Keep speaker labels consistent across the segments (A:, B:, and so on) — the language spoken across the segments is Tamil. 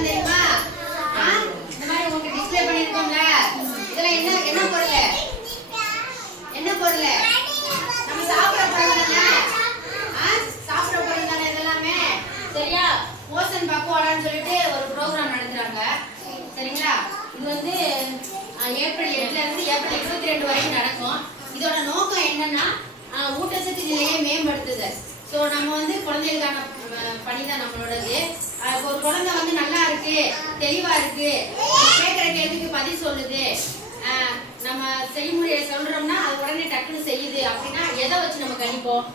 A: என்னெல்லாம் தெரியுமா? ஆ? இந்த மாதிரி உங்களுக்கு டிஸ்ப்ளே பண்ணியிருக்கோம்ல. இதெல்லாம் என்ன என்ன பொருள்? என்ன பொருள்? நம்ம சாப்பிட பொருள் தானே? ஆ? சாப்பிட பொருள் தானே இதெல்லாமே? சரியா? போஷன் பக்குவாடான்னு சொல்லிட்டு ஒரு ப்ரோக்ராம் நடத்துறாங்க. சரிங்களா? இது வந்து ஏப்ரல் எட்டுல இருந்து ஏப்ரல் இருபத்தி ரெண்டு வரைக்கும் நடக்கும். இதோட நோக்கம் என்னன்னா ஊட்டச்சத்து நிலையை மேம்படுத்துதல். ஸோ நம்ம வந்து குழந்தைகளுக்கான அஹ், பணி தான் நம்மளோடது. ஒரு குழந்தை வந்து நல்லா இருக்கு தெளிவா இருக்கு. நம்ம கேட்குற கேள்விக்கு பதில் சொல்லுது. நம்ம செய்முறையை சொல்றோம்னா அது உடனே டக்குன்னு செய்யுது அப்படின்னா எதை வச்சு நம்ம கணிப்போம்?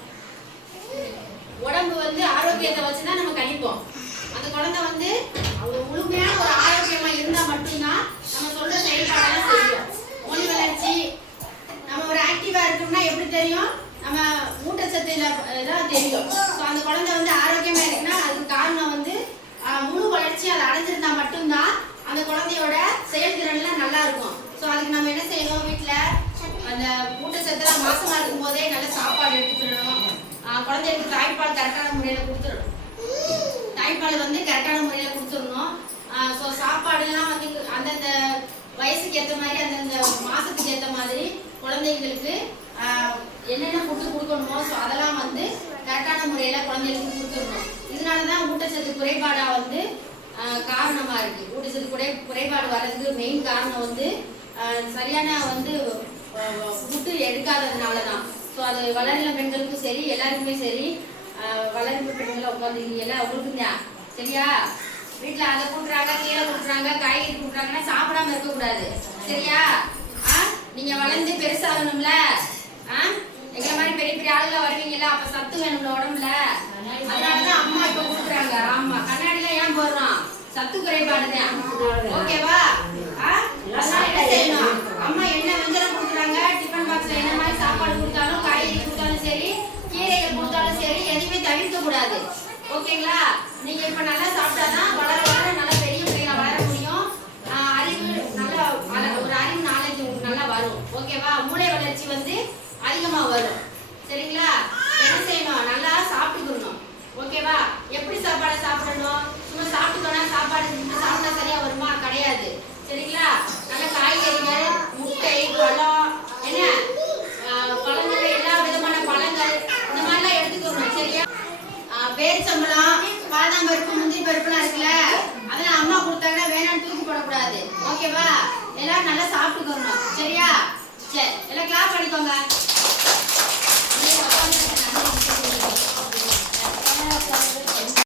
A: உடம்பு வந்து ஆரோக்கியத்தை வச்சு தான் நம்ம கணிப்போம். அந்த குழந்தை வந்து ஒரு முழுமையான ஒரு ஆரோக்கியமா இருந்தா மட்டும்தான் நம்ம சொல்ற செயல்பாடெல்லாம் செய்யும். மொழி வளர்ச்சி நம்ம ஒரு ஆக்டிவா இருக்கோம்னா எப்படி தெரியும்? நம்ம ஊட்டச்சத்துல தான் தெரியும். ஸோ அந்த குழந்தை வந்து ஆரோக்கியமா இருக்குன்னா அதுக்கு காரணம் வந்து முழு வளர்ச்சி அதை அடைஞ்சிருந்தா மட்டும்தான் அந்த குழந்தையோட செயல்திறன்லாம் நல்லா இருக்கும் ஸோ அதுக்கு நம்ம என்ன செய்யணும்? வீட்டில் அந்த ஊட்டச்சத்தெல்லாம் மாசமா இருக்கும் போதே நல்ல சாப்பாடு எடுத்துக்கணும் குழந்தைகளுக்கு தாய்ப்பால் கரெக்டான முறையில் கொடுத்துடணும். தாய்ப்பால் வந்து கரெக்டான முறையில் கொடுத்துடணும். ஸோ சாப்பாடுலாம் வந்து அந்தந்த வயசுக்கு ஏற்ற மாதிரி அந்தந்த மாசத்துக்கு ஏற்ற மாதிரி குழந்தைங்களுக்கு என்னென்ன ஃபுட்டு கொடுக்கணுமோ ஸோ அதெல்லாம் வந்து கரெக்டான முறையில் குழந்தைகளுக்கு கொடுத்துடணும். அதனால தான் ஊட்டச்சத்து குறைபாடாக வந்து காரணமாக காரணமா இருக்கு. ஊட்டச்சத்து குறை குறைபாடு வர்றதுக்கு மெயின் காரணம் வந்து சரியான வந்து ஃபுட்டு எடுக்காததுனால தான் ஸோ அது வளர்ந்த பெண்களுக்கும் சரி எல்லாருக்குமே சரி வளர்ந்த பெண்களை உட்காந்து உங்களுக்கு தான். சரியா? வீட்டில் அதை கொடுக்குறாங்க கீரை கொடுக்குறாங்க காய்கறி கொடுக்குறாங்கன்னா சாப்பிடாம இருக்கக்கூடாது. சரியா? ஆ நீங்கள் வளர்ந்து பெருசாகணும்ல. ஆ எங்களை மாதிரி பெரிய பெரிய ஆளுங்க வருவீங்களா அப்போ சத்து வேணும்ல உடம்புல அதனால தான் அம்மா இப்போ கொடுக்குறாங்க ஆமா கண்ணாடியில ஏன் போடுறோம் சத்து குறைபாடு தான் ஓகேவா? அதனால என்ன செய்யணும்? அம்மா என்ன வெஞ்சரம் கொடுக்குறாங்க? டிஃபன் பாக்ஸ்ல என்ன மாதிரி சாப்பாடு கொடுத்தாலும் காய்கறி கொடுத்தாலும் சரி கீரைகள் கொடுத்தாலும் சரி எதையுமே தவிர்க்க கூடாது. ஓகேங்களா? நீங்க இப்ப நல்லா சாப்பிட்டாதான் வளர வளர நல்லா பெரிய பிள்ளைங்க வளர முடியும். அறிவு நல்லா ஒரு அறிவு நாலேஜ் உங்களுக்கு நல்லா வரும். ஓகேவா? மூளை வளர்ச்சி வந்து அதிகமா வரும். சரிங்களா என்ன செய்யணும் நல்லா சாப்பிட்டுக்கணும் ஓகேவா எப்படி சாப்பாடை சாப்பிடணும் சும்மா சாப்பிட்டுக்கோனா சாப்பாடு செஞ்சு சாப்பிட்டா சரியா வருமா கிடையாது சரிங்களா நல்ல காய்கறிகள் முட்டை பழம் என்ன ஆஹ் பழங்கள் எல்லா விதமான பழங்கள் இந்த மாதிரிலாம் எடுத்துக்கணும் சரியா ஆஹ் பேரிச்சம்பழம் பாதாம் பருப்பு முந்திரி பருப்புலாம் இருக்குல்ல அதெல்லாம் அம்மா கொடுத்தாங்க வேணாம்னு தூக்கி போடக்கூடாது. ஓகேவா? எல்லாரும் நல்லா சாப்பிட்டுக்கணும் சரியா? சரி. எல்லாம் கிளாப் பண்ணிக்கோங்க.